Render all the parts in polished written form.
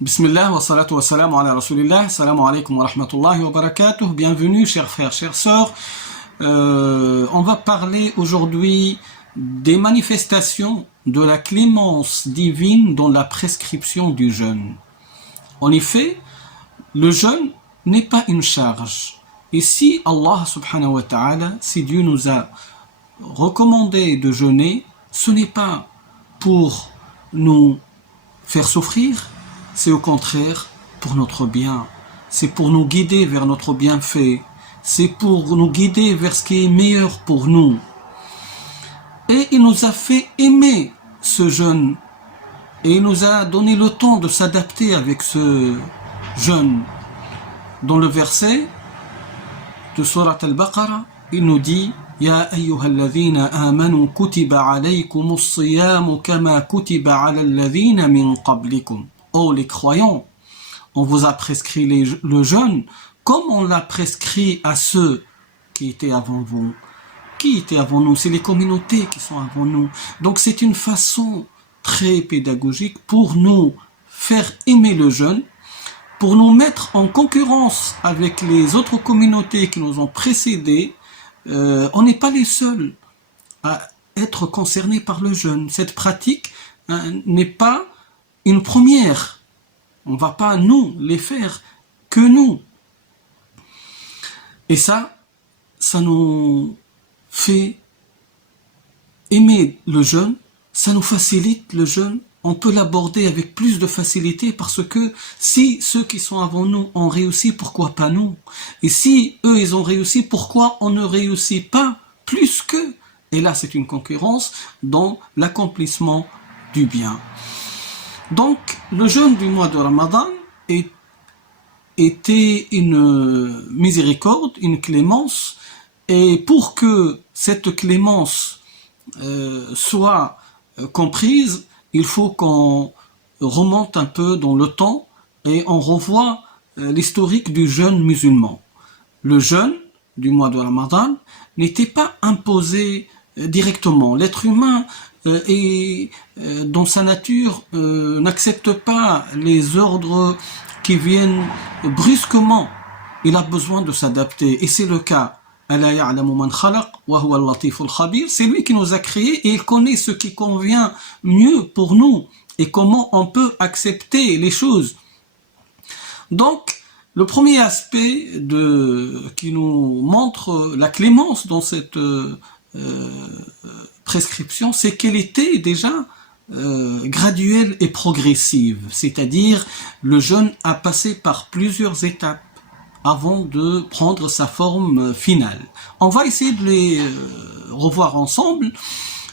Bismillah wa salatu wa salam ala rasulillah. Salam alaikum wa rahmatullahi wa barakatuh. Bienvenue, chers frères, chères sœurs. On va parler aujourd'hui des manifestations de la clémence divine dans la prescription du jeûne. En effet, le jeûne n'est pas une charge. Et si Allah subhanahu wa ta'ala, si Dieu nous a recommandé de jeûner, ce n'est pas pour nous faire souffrir, c'est au contraire pour notre bien. C'est pour nous guider vers notre bienfait. C'est pour nous guider vers ce qui est meilleur pour nous. Et il nous a fait aimer ce jeûne. Et il nous a donné le temps de s'adapter avec ce jeûne. Dans le verset de Surat Al-Baqarah, il nous dit Ya ayyuhalladhina amanu kutiba alaykumus siyamu kama kutiba ala alladhina min qablikum. Oh les croyants, on vous a prescrit le jeûne comme on l'a prescrit à ceux qui étaient avant vous. Qui étaient avant nous? C'est les communautés qui sont avant nous. Donc c'est une façon très pédagogique pour nous faire aimer le jeûne, pour nous mettre en concurrence avec les autres communautés qui nous ont précédés. On n'est pas les seuls à être concernés par le jeûne. Cette pratique n'est pas une première. On ne va pas, nous, les faire que nous. Et ça nous fait aimer le jeûne, ça nous facilite le jeûne. On peut l'aborder avec plus de facilité parce que si ceux qui sont avant nous ont réussi, pourquoi pas nous? Et si eux, ils ont réussi, pourquoi on ne réussit pas plus qu'eux? Et là, c'est une concurrence dans l'accomplissement du bien. Donc, le jeûne du mois de Ramadan était une miséricorde, une clémence, et pour que cette clémence soit comprise, il faut qu'on remonte un peu dans le temps et on revoit l'historique du jeûne musulman. Le jeûne du mois de Ramadan n'était pas imposé directement. L'être humain dans sa nature n'accepte pas les ordres qui viennent brusquement. Il a besoin de s'adapter et c'est le cas. C'est lui qui nous a créés et il connaît ce qui convient mieux pour nous et comment on peut accepter les choses. Donc, le premier aspect qui nous montre la clémence dans cette prescription, c'est qu'elle était déjà graduelle et progressive. C'est-à-dire, le jeûne a passé par plusieurs étapes avant de prendre sa forme finale. On va essayer de les revoir ensemble.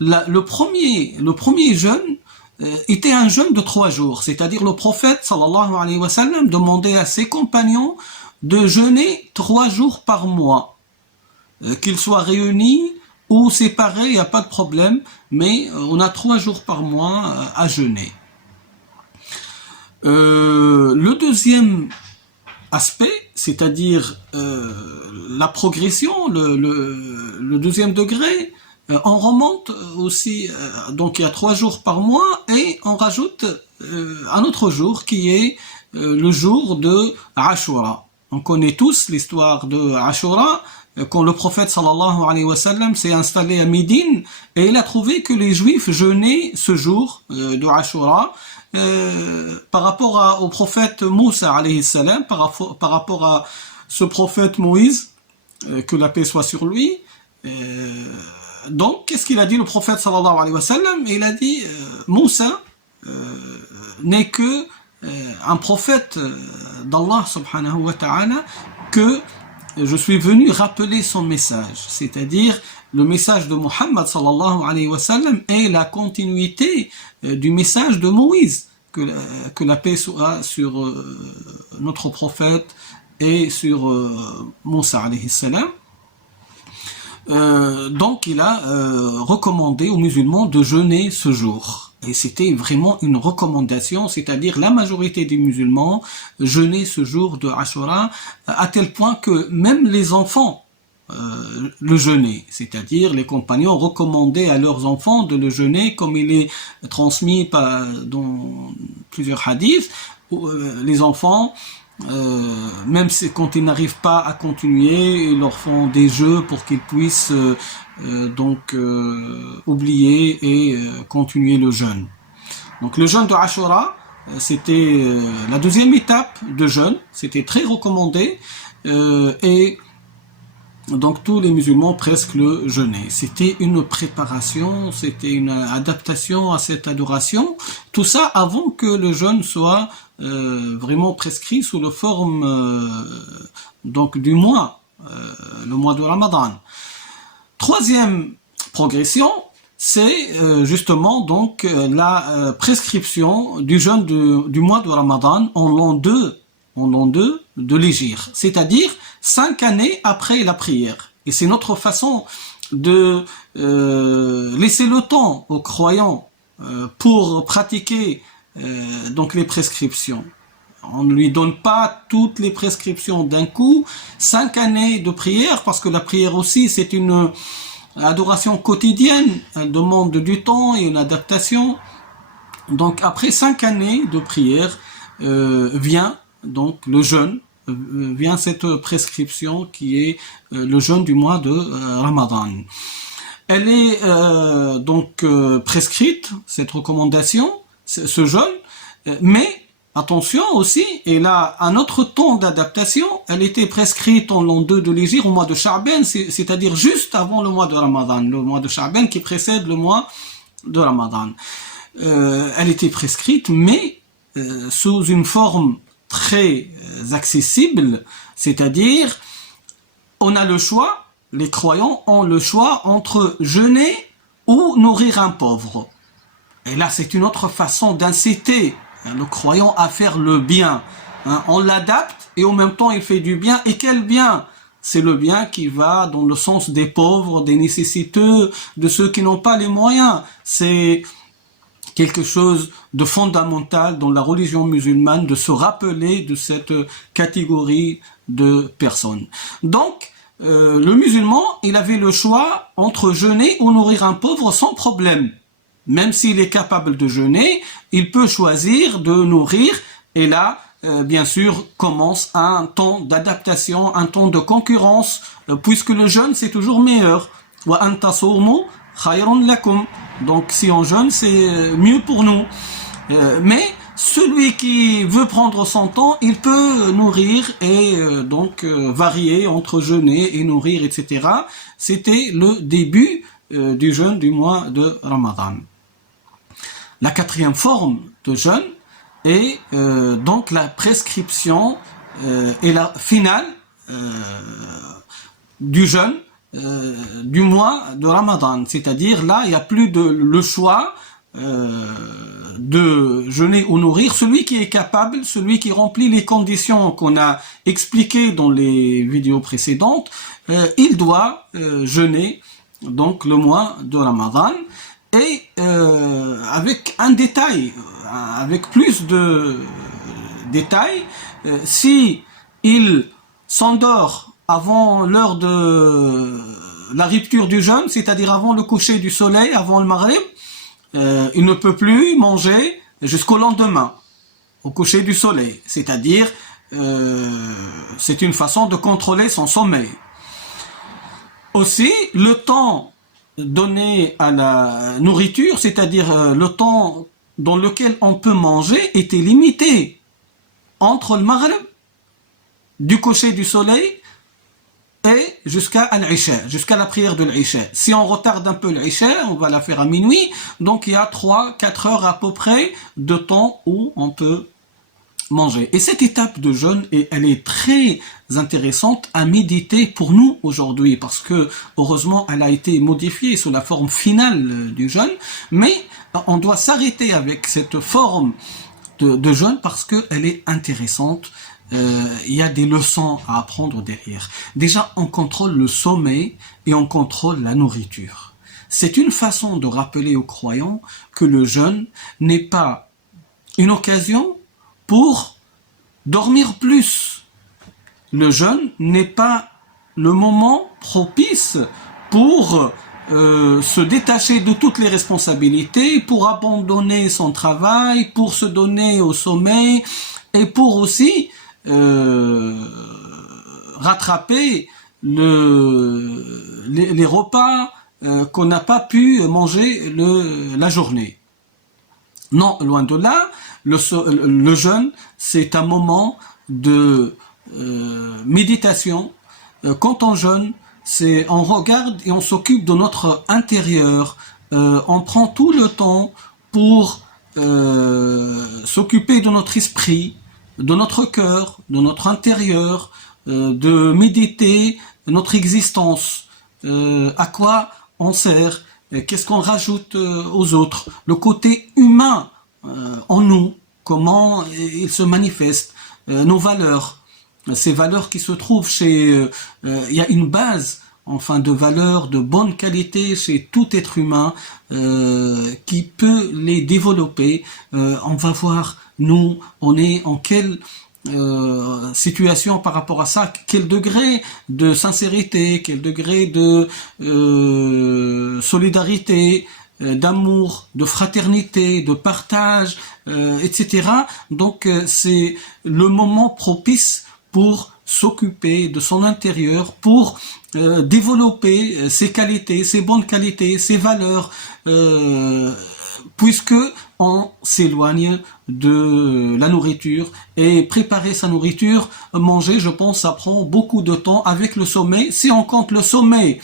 Le premier jeûne était un jeûne de 3 jours, c'est-à-dire le prophète sallallahu alayhi wa sallam demandait à ses compagnons de jeûner 3 jours par mois, qu'ils soient réunis ou séparés, il n'y a pas de problème, mais on a 3 jours par mois à jeûner. Le deuxième aspect, c'est-à-dire la progression, le deuxième degré, on remonte aussi, donc il y a 3 jours par mois et on rajoute un autre jour qui est le jour de Ashura. On connaît tous l'histoire de Ashura, quand le prophète sallallahu alayhi wa sallam s'est installé à Médine et il a trouvé que les juifs jeûnaient ce jour de Ashura par rapport au prophète Moussa alayhi salam, par rapport à ce prophète Moïse, que la paix soit sur lui. Donc, qu'est-ce qu'il a dit le prophète sallallahu alayhi wa sallam? Il a dit Moussa n'est que un prophète d'Allah subhanahu wa ta'ala, que je suis venu rappeler son message, c'est-à-dire le message de Muhammad sallallahu alayhi wa sallam est la continuité du message de Moïse, que la paix soit sur notre prophète et sur Moussa alayhi salam. Donc il a recommandé aux musulmans de jeûner ce jour. Et c'était vraiment une recommandation, c'est-à-dire la majorité des musulmans jeûnaient ce jour de Ashura, à tel point que même les enfants le jeûner, c'est-à-dire les compagnons recommandaient à leurs enfants de le jeûner, comme il est transmis dans plusieurs hadiths, les enfants, même quand ils n'arrivent pas à continuer, ils leur font des jeux pour qu'ils puissent oublier et continuer le jeûne. Donc le jeûne de Ashura, c'était la deuxième étape de jeûne, c'était très recommandé et donc tous les musulmans presque le jeûnaient. C'était une préparation, c'était une adaptation à cette adoration, tout ça avant que le jeûne soit vraiment prescrit sous la forme donc du mois, le mois de Ramadan. Troisième progression, c'est justement donc la prescription du jeûne du mois de Ramadan en l'an 2 de l'Hégire, c'est-à-dire 5 années après la prière. Et c'est notre façon de laisser le temps aux croyants pour pratiquer donc les prescriptions. On ne lui donne pas toutes les prescriptions d'un coup, 5 années de prière, parce que la prière aussi c'est une adoration quotidienne, elle demande du temps et une adaptation. Donc après 5 années de prière vient donc le jeûne, vient cette prescription qui est le jeûne du mois de Ramadan. Elle est donc prescrite, cette recommandation, ce jeûne, mais attention aussi, elle a un autre temps d'adaptation, elle était prescrite en l'an 2 de l'Hégire au mois de Sha'ban, c'est-à-dire juste avant le mois de Ramadan, le mois de Sha'ban qui précède le mois de Ramadan. Elle était prescrite, mais sous une forme très accessible, c'est-à-dire on a le choix, les croyants ont le choix entre jeûner ou nourrir un pauvre. Et là c'est une autre façon d'inciter le croyant à faire le bien. On l'adapte et en même temps il fait du bien. Et quel bien? C'est le bien qui va dans le sens des pauvres, des nécessiteux, de ceux qui n'ont pas les moyens. C'est quelque chose de fondamental dans la religion musulmane, de se rappeler de cette catégorie de personnes. Donc, le musulman, il avait le choix entre jeûner ou nourrir un pauvre sans problème. Même s'il est capable de jeûner, il peut choisir de nourrir, et là, bien sûr, commence un temps d'adaptation, un temps de concurrence, puisque le jeûne, c'est toujours meilleur. Wa an tasumu khayrun lakum. Donc si on jeûne, c'est mieux pour nous. Mais celui qui veut prendre son temps, il peut nourrir et varier entre jeûner et nourrir, etc. C'était le début du jeûne du mois de Ramadan. La quatrième forme de jeûne est donc la prescription et la finale du jeûne du mois de Ramadan, c'est-à-dire là il n'y a plus le choix de jeûner ou nourrir. Celui qui est capable, celui qui remplit les conditions qu'on a expliquées dans les vidéos précédentes, il doit jeûner donc le mois de Ramadan. Et avec un détail, avec plus de détails, si il s'endort avant l'heure de la rupture du jeûne, c'est-à-dire avant le coucher du soleil, avant le maghrib, il ne peut plus manger jusqu'au lendemain, au coucher du soleil. C'est-à-dire, c'est une façon de contrôler son sommeil. Aussi, le temps donné à la nourriture, c'est-à-dire le temps dans lequel on peut manger, était limité entre le maghrib, du coucher du soleil, et jusqu'à l'Isha, jusqu'à la prière de l'Isha. Si on retarde un peu l'Isha, on va la faire à minuit, donc il y a 3-4 heures à peu près de temps où on peut manger. Et cette étape de jeûne, elle est très intéressante à méditer pour nous aujourd'hui, parce que heureusement elle a été modifiée sous la forme finale du jeûne, mais on doit s'arrêter avec cette forme de jeûne parce qu'elle est intéressante. Il y a des leçons à apprendre derrière. Déjà, on contrôle le sommeil et on contrôle la nourriture. C'est une façon de rappeler aux croyants que le jeûne n'est pas une occasion pour dormir plus. Le jeûne n'est pas le moment propice pour se détacher de toutes les responsabilités, pour abandonner son travail, pour se donner au sommeil, et pour aussi rattraper les repas qu'on n'a pas pu manger la journée. Non, loin de là, le jeûne, c'est un moment de méditation. Quand on jeûne, on regarde et on s'occupe de notre intérieur. On prend tout le temps pour s'occuper de notre esprit, de notre cœur, de notre intérieur, de méditer notre existence, à quoi on sert, qu'est-ce qu'on rajoute aux autres, le côté humain en nous, comment il se manifeste, nos valeurs, ces valeurs qui se trouvent chez... il y a une base enfin de valeurs de bonne qualité chez tout être humain qui peut les développer. On va voir, nous, on est en quelle situation par rapport à ça, quel degré de sincérité, quel degré de solidarité, d'amour, de fraternité, de partage, etc. Donc c'est le moment propice pour s'occuper de son intérieur, pour développer ses qualités, ses bonnes qualités, ses valeurs, puisque on s'éloigne de la nourriture. Et préparer sa nourriture, manger, je pense, ça prend beaucoup de temps avec le sommeil. Si on compte le sommeil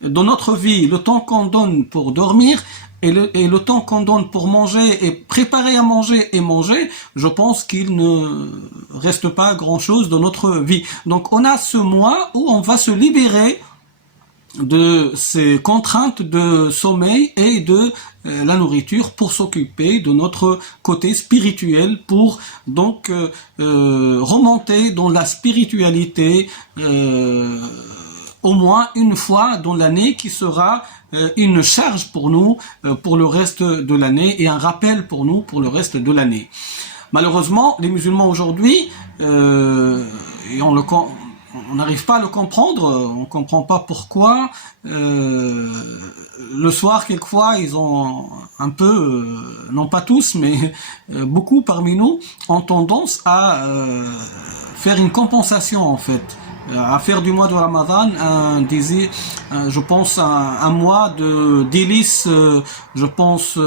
dans notre vie, le temps qu'on donne pour dormir, et le temps qu'on donne pour manger et préparer à manger et manger, je pense qu'il ne reste pas grand-chose dans notre vie. Donc on a ce mois où on va se libérer de ces contraintes de sommeil et de la nourriture pour s'occuper de notre côté spirituel, pour donc remonter dans la spiritualité au moins une fois dans l'année, qui sera une charge pour nous pour le reste de l'année et un rappel pour nous pour le reste de l'année. Malheureusement, les musulmans aujourd'hui, et on n'arrive pas à le comprendre, on ne comprend pas pourquoi. Le soir, quelquefois, ils ont un peu, non pas tous, mais beaucoup parmi nous, ont tendance à faire une compensation en fait, à faire du mois de Ramadan un désir, je pense un mois de délices, je pense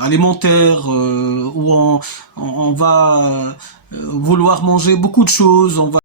alimentaire, où on va vouloir manger beaucoup de choses, on va